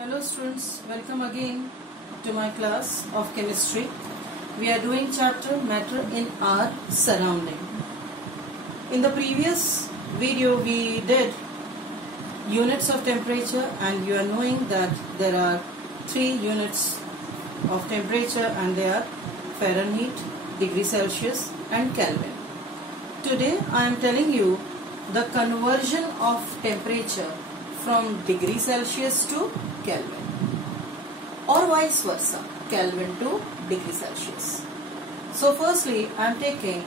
Hello students, welcome again to my class of chemistry. We are doing chapter matter in our surrounding. In the previous video we did units of temperature, and you are knowing that there are three units of temperature and they are Fahrenheit, degree Celsius and Kelvin. Today I am telling you the conversion of temperature from degree Celsius to Kelvin, or vice versa, Kelvin to degree Celsius. So firstly I am taking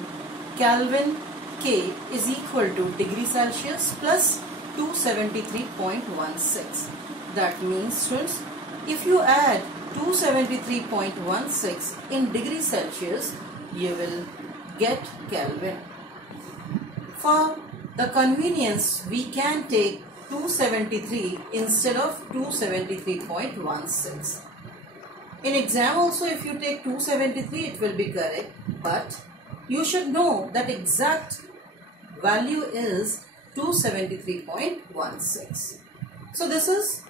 Kelvin K is equal to degree Celsius plus 273.16. That means students, if you add 273.16 in degree Celsius, you will get Kelvin. For the convenience, we can take 273 instead of 273.16. In exam also, if you take 273, it will be correct, but you should know that exact value is 273.16. So this is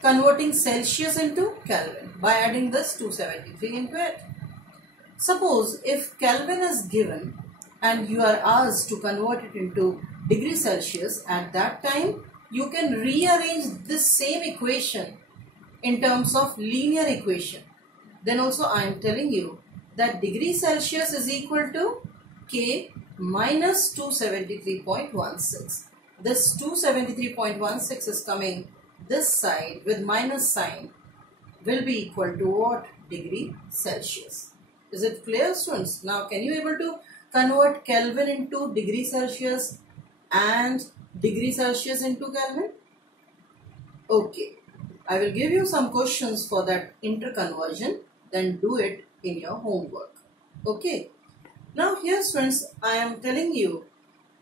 converting Celsius into Kelvin by adding this 273 into it. Suppose if Kelvin is given and you are asked to convert it into degree Celsius, at that time you can rearrange this same equation in terms of linear equation. Then also I am telling you that degree Celsius is equal to K minus 273.16. This 273.16 is coming this side with minus sign, will be equal to what? Degree Celsius. Is it clear, students? Now can you able to convert Kelvin into degree Celsius and degree Celsius into Kelvin? Okay, I will give you some questions for that interconversion, then do it in your homework. Okay, now here students, I am telling you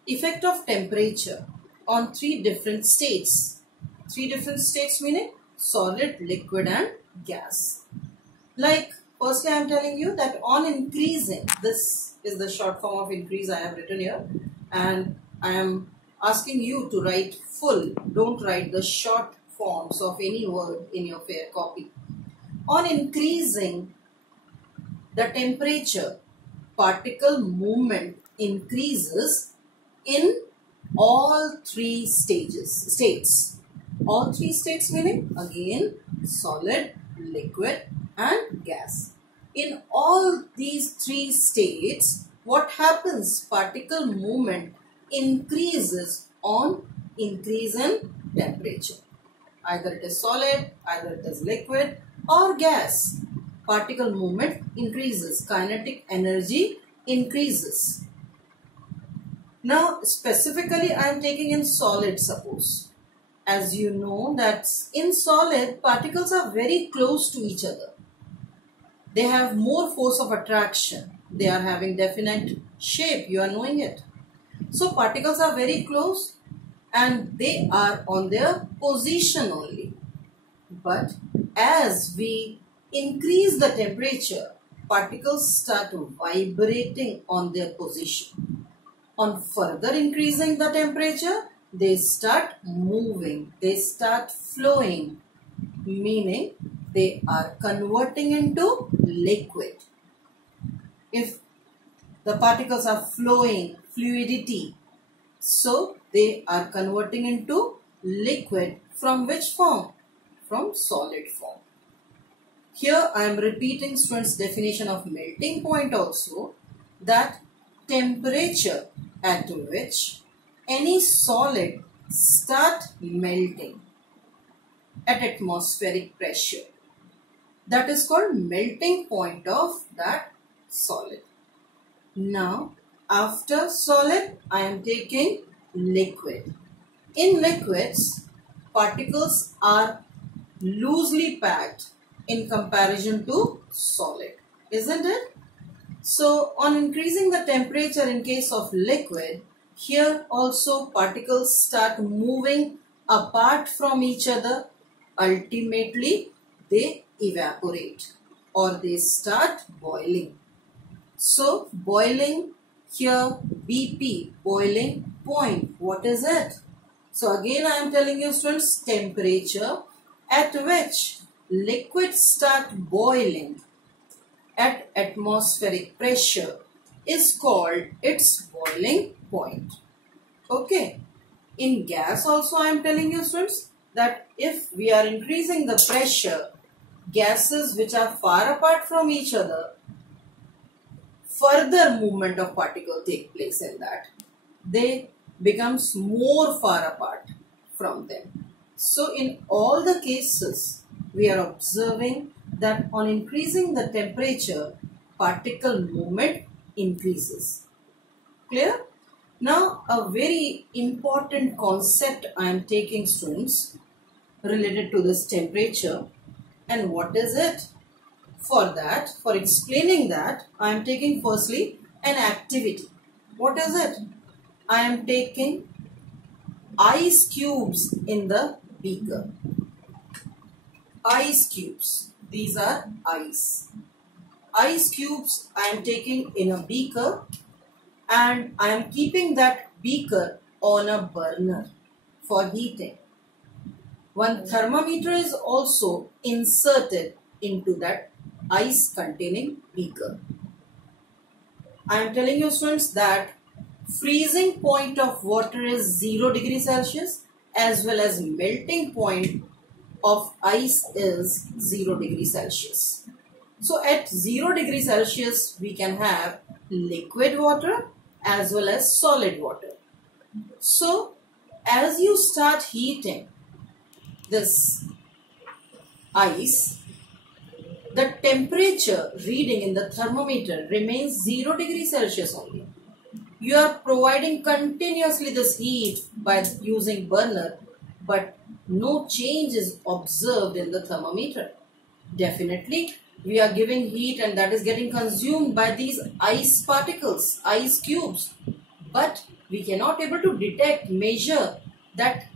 effect of temperature on three different states. Three different states meaning solid, liquid and gas. Like firstly I am telling you that on increasing, this is the short form of increase I have written here, and I am asking you to write full, don't write the short forms of any word in your fair copy. On increasing the temperature, particle movement increases in all three states. All three states meaning again solid, liquid and gas. In all these three states, what happens? Particle movement increases on increase in temperature. Either it is solid, either it is liquid or gas. Particle movement increases, kinetic energy increases. Now specifically I am taking in solid. Suppose, as you know that in solid particles are very close to each other. They have more force of attraction. They are having definite shape. You are knowing it. So particles are very close and they are on their position only. But as we increase the temperature, particles start vibrating on their position. On further increasing the temperature, they start moving, they start flowing, meaning they are converting into liquid. If the particles are flowing, fluidity, so they are converting into liquid from which form? From solid form. Here I am repeating students' definition of melting point also, that temperature at which any solid start melting at atmospheric pressure. That is called melting point of that solid. Now after solid I am taking liquid. In liquids, particles are loosely packed in comparison to solid, isn't it? So on increasing the temperature in case of liquid, here also particles start moving apart from each other. Ultimately they evaporate or they start boiling. So boiling, here BP, boiling point, what is it? So again I am telling you students, temperature at which liquids start boiling at atmospheric pressure is called its boiling point. Okay. In gas also I am telling you students that if we are increasing the pressure, gases which are far apart from each other, further movement of particle take place in that. They becomes more far apart from them. So in all the cases, we are observing that on increasing the temperature, particle movement increases. Clear? Now a very important concept I am taking students related to this temperature. And what is it? For that, for explaining that, I am taking firstly an activity. What is it? I am taking ice cubes in the beaker. Ice cubes. These are ice. Ice cubes I am taking in a beaker, and I am keeping that beaker on a burner for heating. One thermometer is also inserted into that ice containing beaker. I am telling you students that freezing point of water is 0 degrees Celsius as well as melting point of ice is 0 degrees Celsius. So at 0 degrees Celsius we can have liquid water as well as solid water. So as you start heating this ice, the temperature reading in the thermometer remains 0 degrees Celsius only. You are providing continuously this heat by using burner, but no change is observed in the thermometer. Definitely, we are giving heat and that is getting consumed by these ice particles, ice cubes. But we cannot able to detect, measure that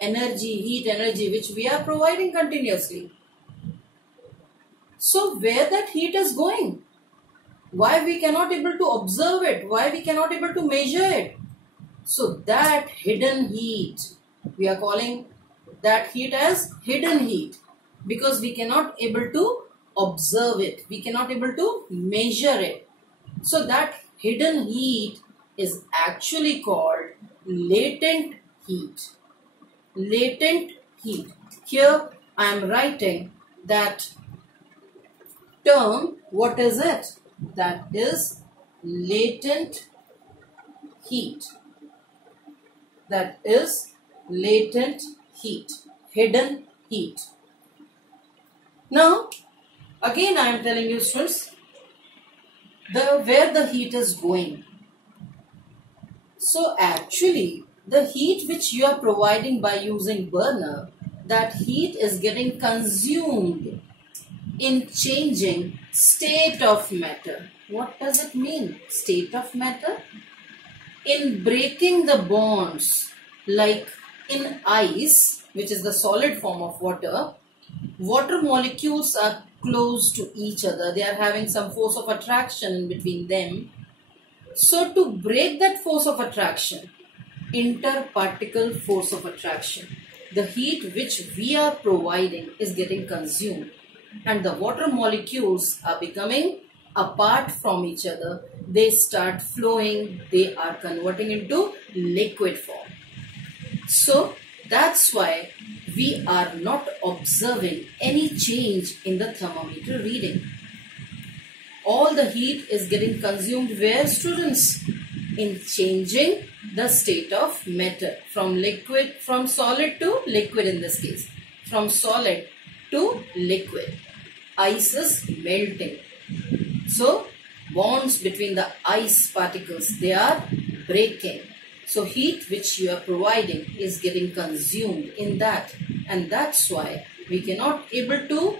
energy, heat energy which we are providing continuously. So where that heat is going? Why we cannot able to observe it? Why we cannot able to measure it? So that hidden heat, we are calling that heat as hidden heat because we cannot able to observe it. We cannot able to measure it. So that hidden heat is actually called latent heat. Latent heat. Here I am writing that term. What is it? That is latent heat. That is latent heat, hidden heat. Now, again I am telling you students, where the heat is going. So actually, the heat which you are providing by using burner, that heat is getting consumed in changing state of matter. What does it mean? State of matter? In breaking the bonds, like in ice, which is the solid form of water, water molecules are close to each other. They are having some force of attraction in between them. So to break that force of attraction, interparticle force of attraction, the heat which we are providing is getting consumed and the water molecules are becoming apart from each other. They start flowing, they are converting into liquid form. So that's why we are not observing any change in the thermometer reading. All the heat is getting consumed where, students? In changing the state of matter from liquid, from solid to liquid in this case. From solid to liquid. Ice is melting. So bonds between the ice particles, they are breaking. So heat which you are providing is getting consumed in that, and that's why we cannot able to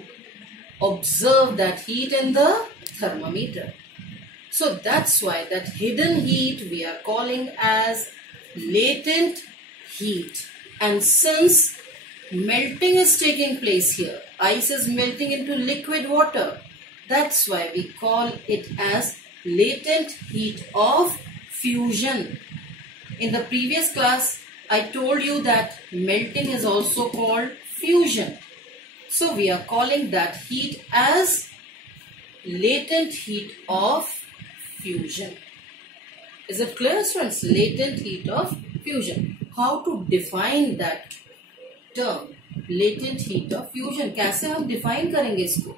observe that heat in the thermometer. So that's why that hidden heat we are calling as latent heat. And since melting is taking place here, ice is melting into liquid water, that's why we call it as latent heat of fusion. In the previous class, I told you that melting is also called fusion. So we are calling that heat as latent heat of fusion. Is it clear, students? Latent heat of fusion. How to define that term? Latent heat of fusion. कैसे हम define करेंगे इसको?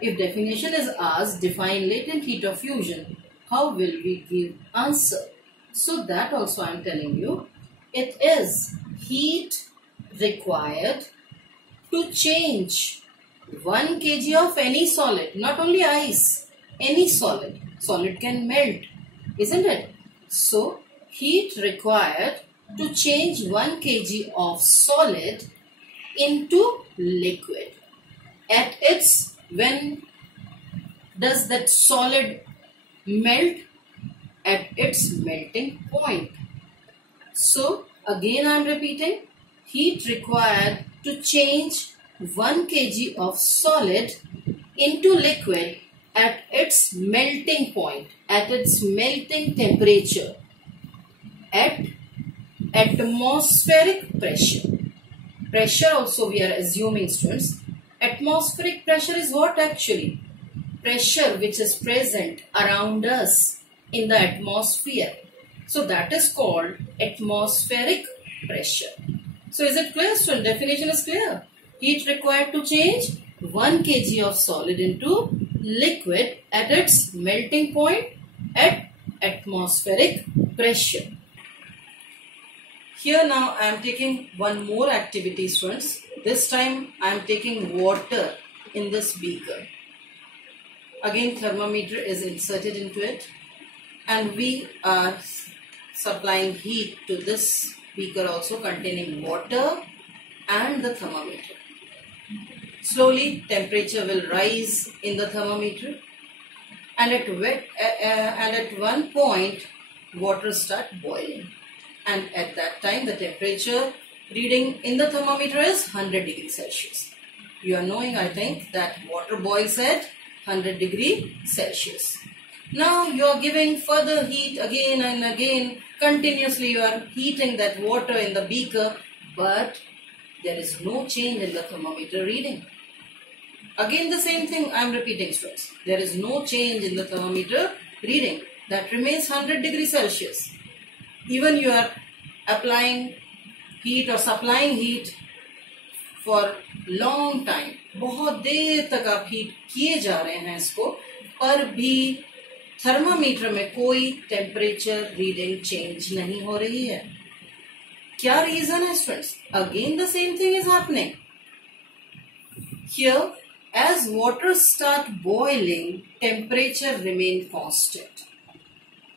If definition is asked, define latent heat of fusion, how will we give answer? So that also I am telling you. It is heat required to change 1 kg of any solid, not only ice, any solid. Solid can melt, isn't it? So, heat required to change 1 kg of solid into liquid. At its, when does that solid melt? At its melting point. So, again I am repeating, heat required to change 1 kg of solid into liquid at its melting point, at its melting temperature, at atmospheric pressure. Pressure also we are assuming, students. Atmospheric pressure is what actually? Pressure which is present around us in the atmosphere. So that is called atmospheric pressure. So is it clear, student? Definition is clear. Heat required to change 1 kg of solid into liquid at its melting point at atmospheric pressure. Here now I am taking one more activity, students. This time I am taking water in this beaker. Again thermometer is inserted into it and we are supplying heat to this beaker also containing water and the thermometer. Slowly temperature will rise in the thermometer and at one point water start boiling, and at that time the temperature reading in the thermometer is 100 degrees Celsius. You are knowing, I think, that water boils at 100 degrees Celsius. Now you are giving further heat again and again. Continuously you are heating that water in the beaker, but there is no change in the thermometer reading. Again the same thing I am repeating, students. There is no change in the thermometer reading. That remains 100 degrees Celsius. Even you are applying heat or supplying heat for long time. बहुत देर तक आप heat किए जा रहे हैं इसको, पर भी थर्मामीटर में कोई टेम्परेचर रीडिंग चेंज नहीं हो रही है. क्या रीजन है students? Again the same thing is happening here. As water start boiling, temperature remain constant.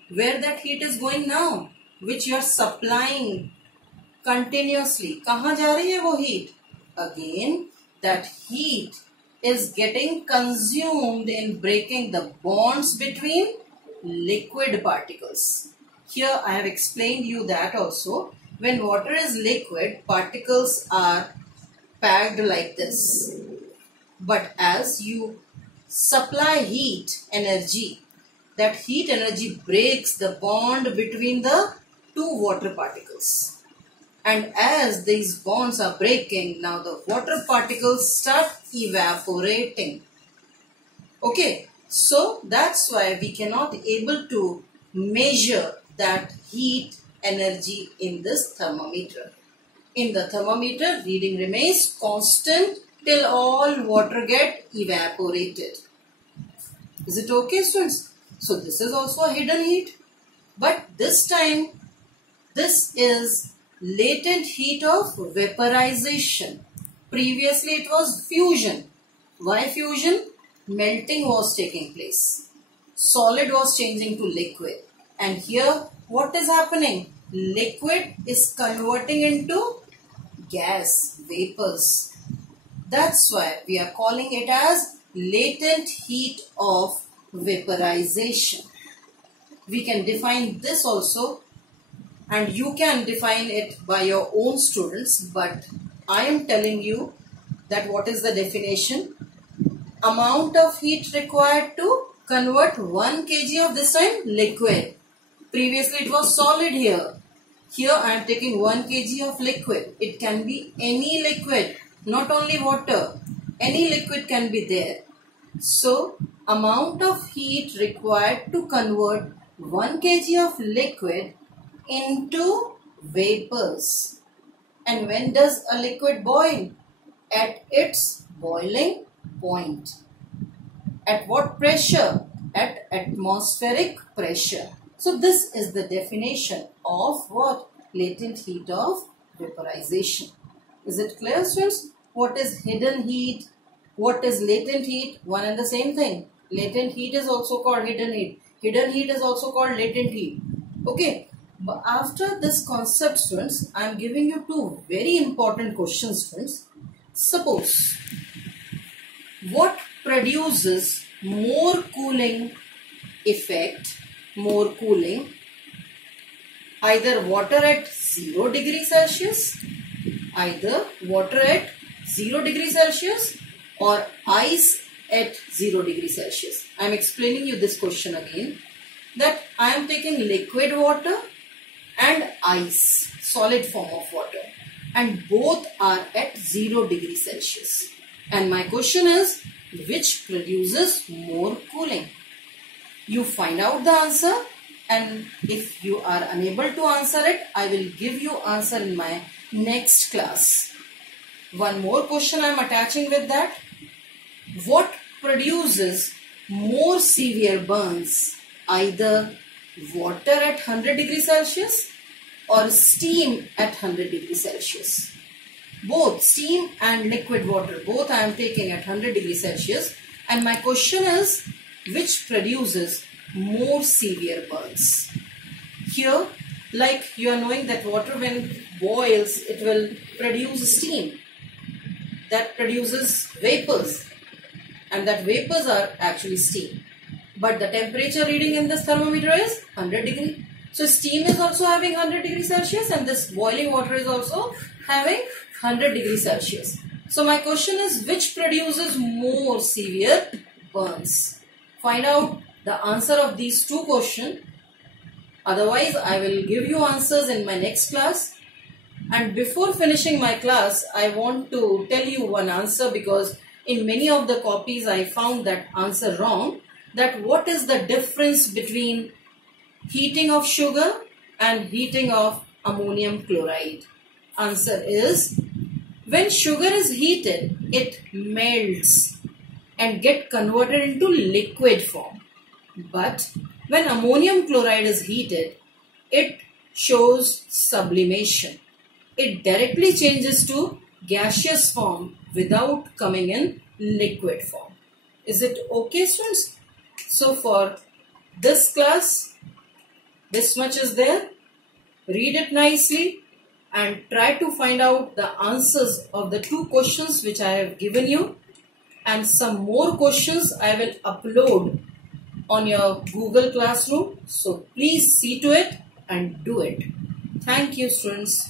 Where that heat is going now, which you are supplying continuously, कहाँ जा रही है वो heat? Again, that heat is getting consumed in breaking the bonds between liquid particles. Here I have explained you that also. When water is liquid, particles are packed like this. But as you supply heat energy, that heat energy breaks the bond between the two water particles. And as these bonds are breaking, now the water particles start evaporating. Okay, so that's why we cannot able to measure that heat energy in this thermometer. In the thermometer, reading remains constant till all water get evaporated. Is it okay, students? So this is also a hidden heat, but this time this is latent heat of vaporization. Previously it was fusion. Why fusion? Melting was taking place. Solid was changing to liquid, and here what is happening? Liquid is converting into gas, vapors. That's why we are calling it as latent heat of vaporization. We can define this also, and you can define it by your own, students, but I am telling you that what is the definition? Amount of heat required to convert 1 kg of this time liquid. Previously it was solid here. Here I am taking 1 kg of liquid. It can be any liquid, not only water. any liquid can be there. So amount of heat required to convert 1 kg of liquid into vapors. And when does a liquid boil? At its boiling point. At what pressure? At atmospheric pressure. So this is the definition of what? Latent heat of vaporization. Is it clear, students? What is hidden heat? What is latent heat? One and the same thing. Latent heat is also called hidden heat. Hidden heat is also called latent heat. Okay. But after this concept, students, I am giving you two very important questions, students. Suppose, what produces more cooling effect, more cooling, either water at 0 degree Celsius, or ice at 0 degree Celsius. I am explaining you this question again, that I am taking liquid water and ice, solid form of water, and both are at 0 degree Celsius. And my question is, which produces more cooling? You find out the answer, and if you are unable to answer it, I will give you answer in my next class. One more question I am attaching with that. What produces more severe burns? Either water at 100 degrees Celsius or steam at 100 degrees Celsius. Both steam and liquid water, both I am taking at 100 degrees Celsius. And my question is, which produces more severe burns? Here, like you are knowing that water when boils, it will produce steam. That produces vapors. And that vapors are actually steam. But the temperature reading in this thermometer is 100 degree. So steam is also having 100 degrees Celsius, and this boiling water is also having 100 degrees Celsius. So my question is, which produces more severe burns? Find out the answer of these two questions. Otherwise, I will give you answers in my next class. And before finishing my class, I want to tell you one answer, because in many of the copies I found that answer wrong. That what is the difference between heating of sugar and heating of ammonium chloride? Answer is, when sugar is heated, it melts and get converted into liquid form. But when ammonium chloride is heated, it shows sublimation. It directly changes to gaseous form without coming in liquid form. Is it okay, students? So for this class, this much is there. Read it nicely and try to find out the answers of the two questions which I have given you. And some more questions I will upload on your Google Classroom. So please see to it and do it. Thank you, students.